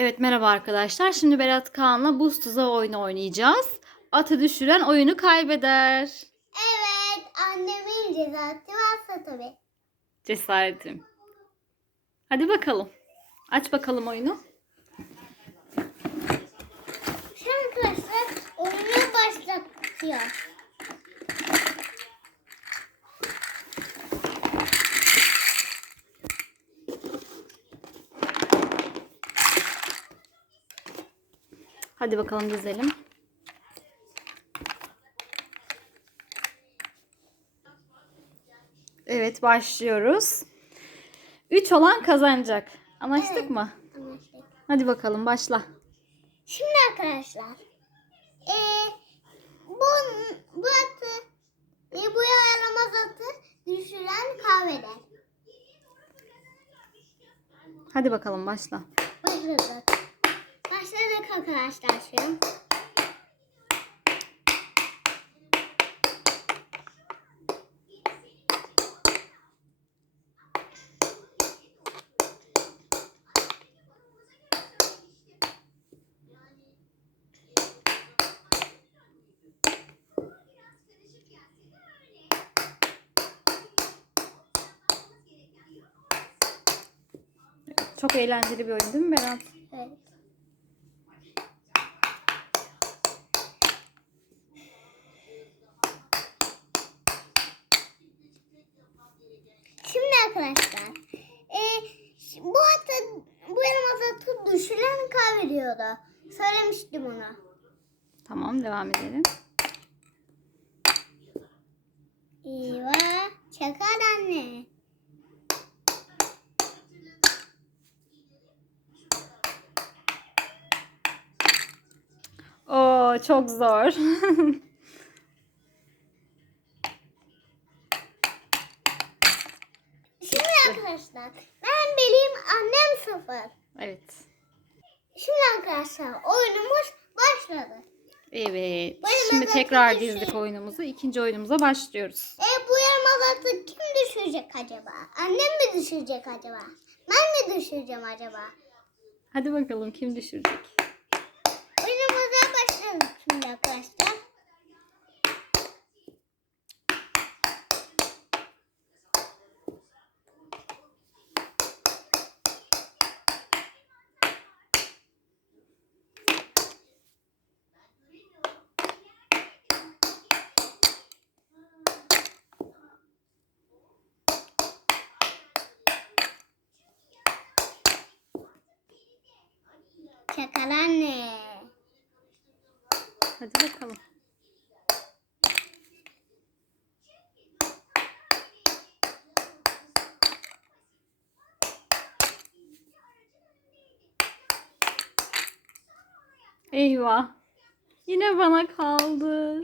Evet merhaba arkadaşlar. Şimdi Berat Kaan'la buz tuzağı oyunu oynayacağız. Atı düşüren oyunu kaybeder. Evet, annemin cezası varsa tabii. Cesaretim. Hadi bakalım. Aç bakalım oyunu. Şimdi arkadaşlar oyunu başlatıyor. Hadi bakalım dizelim. Evet başlıyoruz. 3 olan kazanacak. Anlaştık Evet. mı? Anlaştık. Hadi bakalım başla. Şimdi arkadaşlar, eee bu, bu atı, e, bu yaramaz atı düşüren kaybeder. Hadi bakalım başla. Başladık. Başladık arkadaşlar an. Çok eğlenceli bir oyun değil mi Berat? Evet. Şimdi arkadaşlar, e, bu atı, bu yaramaz atı düşüren kaybediyordu. Söylemiştim ona. Tamam devam edelim. Eyvah, çakal anne. Oo çok zor. arkadaşlar, ben bileyim annem sıfır. evet. Şimdi arkadaşlar, oyunumuz başladı. Evet. Bayılır Şimdi tekrar dizdik oyunumuzu. İkinci oyunumuza başlıyoruz. E bu yaramaz atı kim düşürecek acaba? Annem mi düşürecek acaba? Ben mi düşüreceğim acaba? Hadi bakalım kim düşürecek? Oyunumuza başladık şimdi arkadaşlar. Çakal anne. Hadi bakalım. Eyvah. Yine bana kaldı.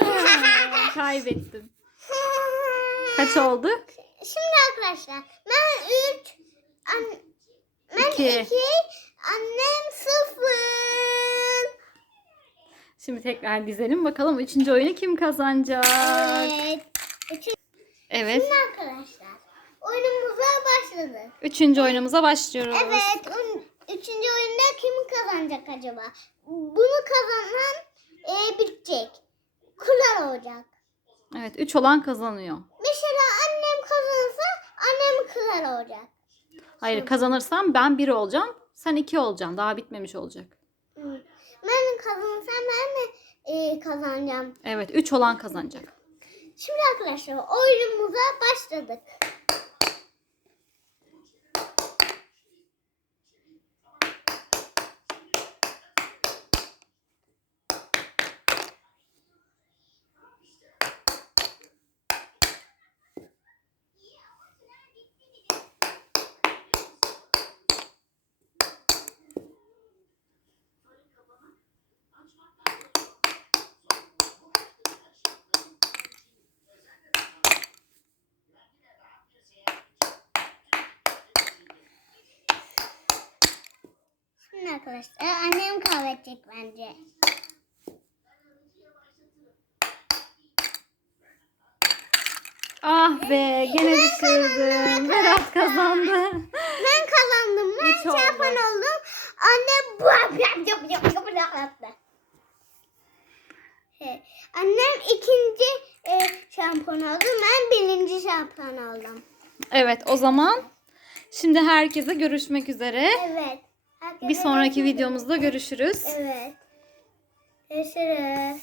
Kaybettim. Kaç oldu? Şimdi arkadaşlar ben 3 an, ben İki. 2 annem 0 Şimdi tekrar dizelim bakalım üçüncü oyunu kim kazanacak? Evet. Üçün- Evet. Şimdi arkadaşlar oyunumuza başladık. Üçüncü oyunumuza başlıyoruz. Evet. Üçüncü oyunda kim kazanacak acaba? Bunu kazanan e, bitecek. Kural olacak. Evet, üç olan kazanıyor. Mesela annem kazanırsa annem kral olacak. Hayır, kazanırsam ben bir olacağım, sen iki olacaksın. Daha bitmemiş olacak. Ben kazanırsam ben de e, kazanacağım. Evet, üç olan kazanacak. Şimdi arkadaşlar oyunumuza başladık. Arkadaşlar annem kaybedecek bence. Ah be, gene düşürdüm. Berat kazandı. Ben kazandım. Ben Üç oldu. annem bu yap yap yap yap yap yaptı. Annem ikinci e, şampuan aldı. Ben birinci şampuan aldım. Evet o zaman şimdi herkese görüşmek üzere. Evet. Herkese Bir sonraki videomuzda görüşürüz. Evet. Görüşürüz.